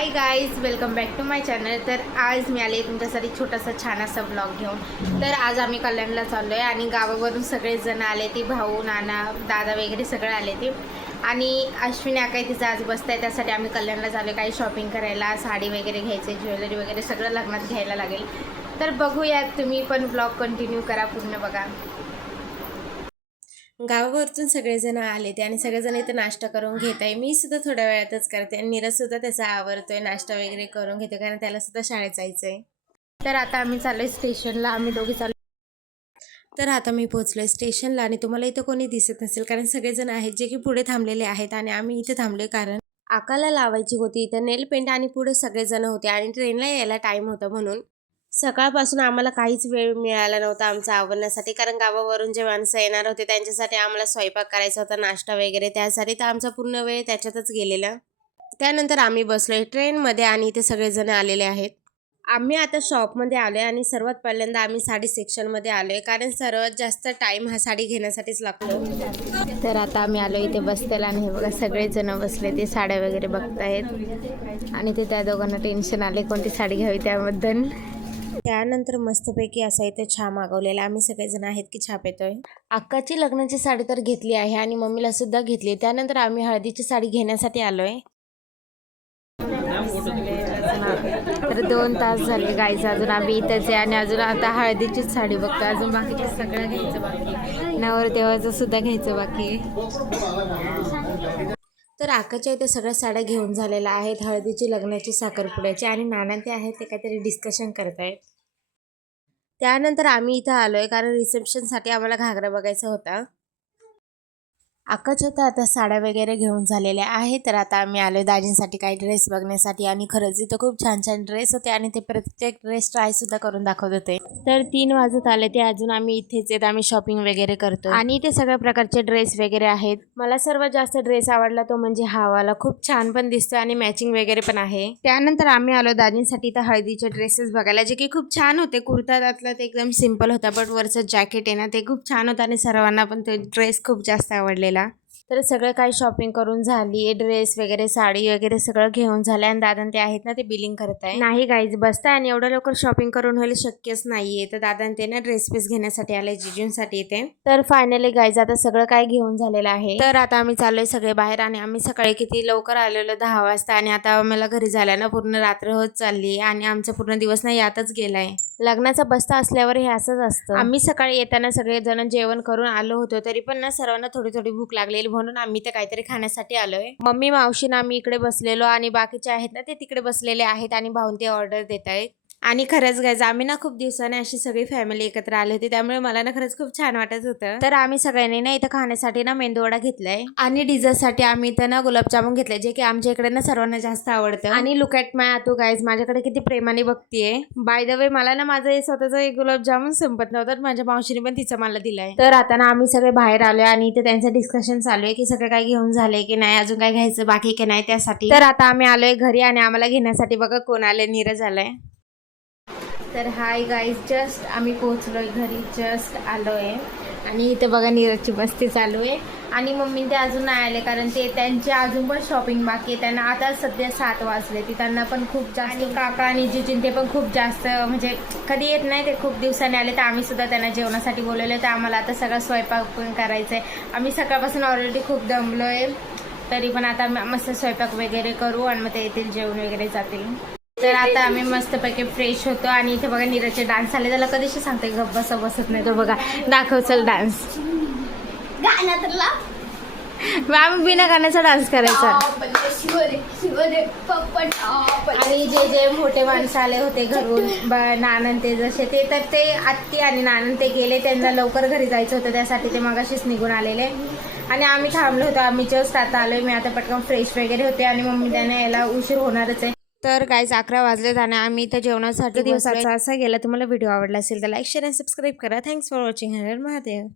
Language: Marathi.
High guys, welcome back to my channel. तर आज मी आले तुमच्यासाठी छोटासा छान असा ब्लॉग घेऊन। तर आज आम्ही कल्याणला चाललो आहे आणि गावावरून सगळेजण आले ती, भाऊ नाना दादा वगैरे सगळे आले ते। आणि अश्विनी आकाई तिचं आज बसत आहे, त्यासाठी आम्ही कल्याणला चाललो काही शॉपिंग करायला, साडी वगैरे घ्यायचे, ज्वेलरी वगैरे सगळं लग्नात घ्यायला लागेल। तर बघूयात, तुम्ही पण ब्लॉग कंटिन्यू करा, पूर्ण बघा। गावावरतून सगळेजण आले ते आणि सगळेजण इथे नाश्ता करून घेत आहे। मी सुद्धा थोड्या वेळातच करते आणि नीरज सुद्धा त्याचा आवरतोय, नाश्ता वगैरे करून घेते कारण त्याला सुद्धा शाळेत जायचं आहे। तर आता आम्ही चाललोय स्टेशनला, आम्ही दोघी चाललो। तर आता मी पोहोचलोय स्टेशनला आणि तुम्हाला इथं कोणी दिसत नसेल कारण सगळेजण आहेत जे की पुढे थांबलेले आहेत आणि आम्ही इथे थांबलोय कारण आकाला लावायची होती इथं नेल पेंट आणि पुढे सगळेजण होते आणि ट्रेनला यायला टाईम होता म्हणून सकाळपासून आम्हाला काहीच वेळ मिळाला नव्हता आमचं आवरण्यासाठी, कारण गावावरून जे माणसं येणार होते त्यांच्यासाठी आम्हाला स्वयंपाक करायचा होता, नाश्ता वगैरे त्यासाठी। तर आमचा पूर्ण वेळ त्याच्यातच गेलेला। त्यानंतर आम्ही बसलोय ट्रेनमध्ये आणि इथे सगळेजण आलेले आहेत। आम्ही आता शॉपमध्ये आलोय आणि सर्वात पहिल्यांदा आम्ही साडी सेक्शनमध्ये आलोय कारण सर्वात जास्त टाईम हा साडी घेण्यासाठीच लागतो। तर आता आम्ही आलो इथे बसतेला आणि हे बघा सगळेजण बसले, ते साड्या वगैरे बघतायत आणि ते त्या दोघांना टेन्शन आले कोणती साडी घ्यावी त्याबद्दल। त्यानंतर मस्तपैकी असा इथे छा मागवलेला, आम्ही सगळेजण आहेत की छाप येतोय। अक्काची लग्नाची साडी तर घेतली आहे आणि मम्मीला सुद्धा घेतली। त्यानंतर आम्ही हळदीची साडी घेण्यासाठी आलोय। तर 2 तास झाले गाईज, अजून आम्ही इथंच आहे आणि अजून आता हळदीचीच साडी बघतो, अजून बाकीचं सगळं घ्यायचं बाकी, नवरदेवाचं सुद्धा घ्यायचं बाकी। तर आकाच्या इथे सगळ्या साड्या घेऊन झालेल्या आहेत, हळदीची, लग्नाची, साखरपुड्याची आणि नाना ते आहेत ते काहीतरी डिस्कशन करत आहेत। त्यानंतर आम्ही इथं आलोय कारण रिसेप्शनसाठी आम्हाला घागरा बघायचा होता। आकाच्या तर आता साड्या वगैरे घेऊन झालेल्या आहेत। तर आता आम्ही आलोय दाजींसाठी काही ड्रेस बघण्यासाठी आणि खरंच इथं खूप छान छान ड्रेस होते आणि ते प्रत्येक ड्रेस ट्राय सुद्धा करून दाखवत होते। तर 3 वाजत आले ते, अजून आम्ही इथेच आहेत, आम्ही शॉपिंग वगैरे करतो आणि इथे सगळ्या प्रकारचे ड्रेस वगैरे आहेत। मला सर्वात जास्त ड्रेस आवडला तो म्हणजे हा वाला, खूप छान पण दिसतो आणि मॅचिंग वगैरे पण आहे। त्यानंतर आम्ही आलो दाजींसाठी इथं हळदीचे ड्रेसेस बघायला, जे की खूप छान होते। कुर्ता त्यातला ते एकदम सिंपल होता, बट वरचं जॅकेट आहे ना ते खूप छान होतं आणि सर्वांना पण तो ड्रेस खूप जास्त आवडलेला। तर सगळं काही शॉपिंग करून झाली, ड्रेस वगैरे साडी वगैरे सगळं घेऊन झालं आणि दादा ते आहेत ना ते बिलिंग करत आहे। नाही गाईज बसताय आणि एवढं लवकर शॉपिंग करून व्हायला शक्यच नाहीये। तर दादा ते ना ड्रेस पीस घेण्यासाठी आले जिजूंसाठी इथे। तर फायनली गाईज आता सगळं काही घेऊन झालेलं आहे। तर आता आम्ही चाललोय सगळे बाहेर आणि आम्ही सकाळी किती लवकर आलेलो 10 वाजता आणि आता आम्हाला घरी जायला ना पूर्ण रात्र होत चालली आणि आमचा पूर्ण दिवस ना यातच गेलाय। लग्नाचा बस्ता असल्यावर हे असंच असतं। आम्ही सकाळी येताना सगळेजण जेवण करून आलो होतो, तरी पण ना सर्वांना थोडी थोडी भूक लागलेली म्हणून आम्ही तर काहीतरी खाण्यासाठी आलोय। मम्मी मावशीना आम्ही इकडे बसलेलो आणि बाकीचे आहेत ना ते तिकडे बसलेले आहेत आणि भाऊन ते ऑर्डर देत आहेत। आणि खरंच गायज आम्ही ना खूप दिवसाने अशी सगळी फॅमिली एकत्र आली होती, त्यामुळे मला ना खरंच खूप छान वाटत होतं। तर आम्ही सगळ्यांनी ना इथं खाण्यासाठी ना मेंदूवडा घेतलाय आणि डिझर्टसाठी आम्ही इथं ना गुलाबजामुन घेतले, जे की आमच्या इकडे ना सर्वांना जास्त आवडतं। आणि लुक ॲट माय आतू गायज माझ्याकडे किती प्रेमाने बघतीये। बाय द वे मला ना माझं स्वतःचं एक गुलाबजामुन संपत नव्हतं, माझ्या मावशीने पण तिचं मला दिलाय। तर आता ना आम्ही सगळे बाहेर आलोय आणि इथे त्यांचं डिस्कशन चालू आहे की सगळं काय घेऊन झालंय की नाही, अजून काय घ्यायचं बाकी की नाही त्यासाठी। तर आता आम्ही आलोय घरी आणि आम्हाला घेण्यासाठी बघा कोण आलंय, नीरज आलाय। तर हाय गाईज, जस्ट आम्ही पोहोचलोय घरी, जस्ट आलोय आणि इथे बघा नीरजची मस्ती चालू आहे आणि मम्मी ते अजून नाही आले कारण ते त्यांची अजून पण शॉपिंग बाकी आहे। त्यांना आता सध्या 7 वाजले, ती त्यांना पण खूप जास्त, काका आणि जिजून ते पण खूप जास्त म्हणजे कधी येत नाही, ते खूप दिवसांनी आले। तर आम्ही सुद्धा त्यांना जेवणासाठी बोलवले, तर आम्हाला आता सगळा स्वयंपाक पण करायचा आहे। आम्ही सकाळपासून ऑलरेडी खूप दमलोय, तरी पण आता मस्त स्वयंपाक वगैरे करू आणि मग ते येतील जेवण वगैरे जातील। तर आता आम्ही मस्तपैकी फ्रेश होतो आणि इथे बघा नीरजचे डान्स आले, त्याला कधीशी सांगते गप्प बसत नाही तो, बघा दाखव चल डान्स, आम्ही बिना गाण्याचा डान्स करायचा। आणि जे जे मोठे माणसं आले होते घरून, नानंद ते जसे ते, तर ते आत्ती आणि नानंद ते गेले, त्यांना लवकर घरी जायचं होतं त्यासाठी ते मगाशीच निघून आलेले आणि आम्ही थांबलो होतो। आम्ही जस्ट आता आलोय, मी आता पटकन फ्रेश वगैरे होते आणि मम्मी त्याने यायला उशीर होणारच आहे। तर गाईज 11 वाजले आणि आम्ही इथं जेवणासाठी दिवसाचा असा गेला। तुम्हाला व्हिडिओ आवडला असेल तर लाईक शेअर आणि सबस्क्राईब करा। Thanks for watching. Her her Mahadev.